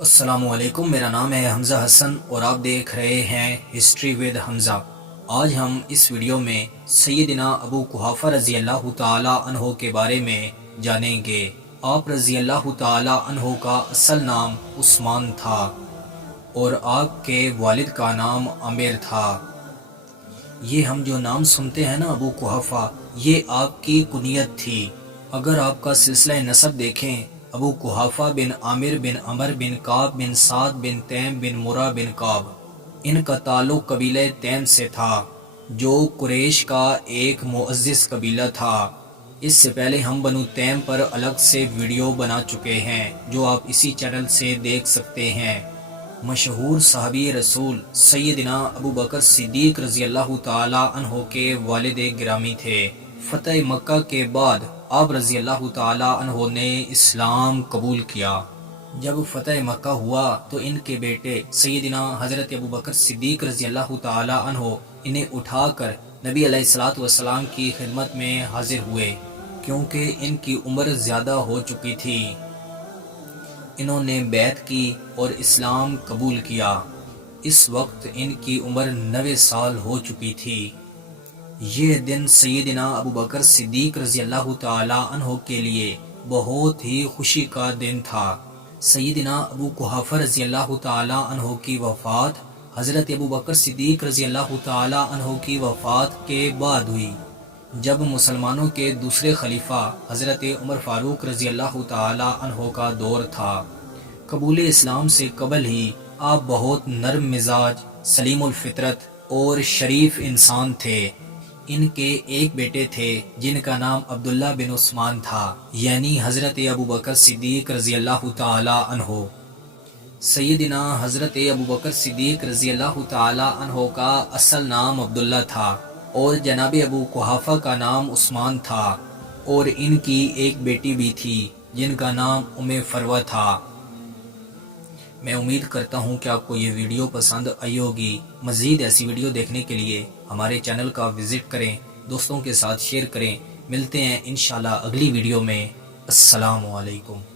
السلام علیکم، میرا نام ہے حمزہ حسن اور آپ دیکھ رہے ہیں ہسٹری ود حمزہ۔ آج ہم اس ویڈیو میں سیدنا ابو قحافہ رضی اللہ تعالی عنہ کے بارے میں جانیں گے۔ آپ رضی اللہ تعالی عنہ کا اصل نام عثمان تھا اور آپ کے والد کا نام عامر تھا۔ یہ ہم جو نام سنتے ہیں نا ابو قحافہ، یہ آپ کی کنیت تھی۔ اگر آپ کا سلسلہ نسب دیکھیں، ابو قحافہ بن عامر بن عمر بن کعب بن سعد بن تیم بن مرہ بن کعب، ان کا تعلق قبیلہ تیم سے تھا جو قریش کا ایک معزز قبیلہ تھا۔ اس سے پہلے ہم بنو تیم پر الگ سے ویڈیو بنا چکے ہیں جو آپ اسی چینل سے دیکھ سکتے ہیں۔ مشہور صحابی رسول سیدنا ابو بکر صدیق رضی اللہ تعالی عنہ کے والد گرامی تھے۔ فتح مکہ کے بعد آپ رضی اللہ تعالی عنہ نے اسلام قبول کیا۔ جب فتح مکہ ہوا تو ان کے بیٹے سیدنا حضرت ابو بکر صدیق رضی اللہ تعالی عنہ انہیں اٹھا کر نبی علیہ الصلوۃ والسلام کی خدمت میں حاضر ہوئے، کیونکہ ان کی عمر زیادہ ہو چکی تھی۔ انہوں نے بیعت کی اور اسلام قبول کیا۔ اس وقت ان کی عمر 90 سال ہو چکی تھی۔ یہ دن سیدنا ابو بکر صدیق رضی اللہ تعالی عنہ کے لیے بہت ہی خوشی کا دن تھا۔ سیدنا ابو قحافہ رضی اللہ تعالی عنہ کی وفات حضرت ابو بکر صدیق رضی اللہ تعالی عنہ کی وفات کے بعد ہوئی، جب مسلمانوں کے دوسرے خلیفہ حضرت عمر فاروق رضی اللہ تعالی عنہ کا دور تھا۔ قبول اسلام سے قبل ہی آپ بہت نرم مزاج، سلیم الفطرت اور شریف انسان تھے۔ ان کے ایک بیٹے تھے جن کا نام عبداللہ بن عثمان تھا، یعنی حضرت ابو بکر صدیق رضی اللہ تعالی عنہ۔ سیدنا حضرت ابو بکر صدیق رضی اللہ تعالی عنہ کا اصل نام عبداللہ تھا اور جناب ابو قحافہ کا نام عثمان تھا، اور ان کی ایک بیٹی بھی تھی جن کا نام ام فروہ تھا۔ میں امید کرتا ہوں کہ آپ کو یہ ویڈیو پسند آئی ہوگی۔ مزید ایسی ویڈیو دیکھنے کے لیے ہمارے چینل کا وزٹ کریں، دوستوں کے ساتھ شیئر کریں۔ ملتے ہیں انشاءاللہ اگلی ویڈیو میں۔ السلام علیکم۔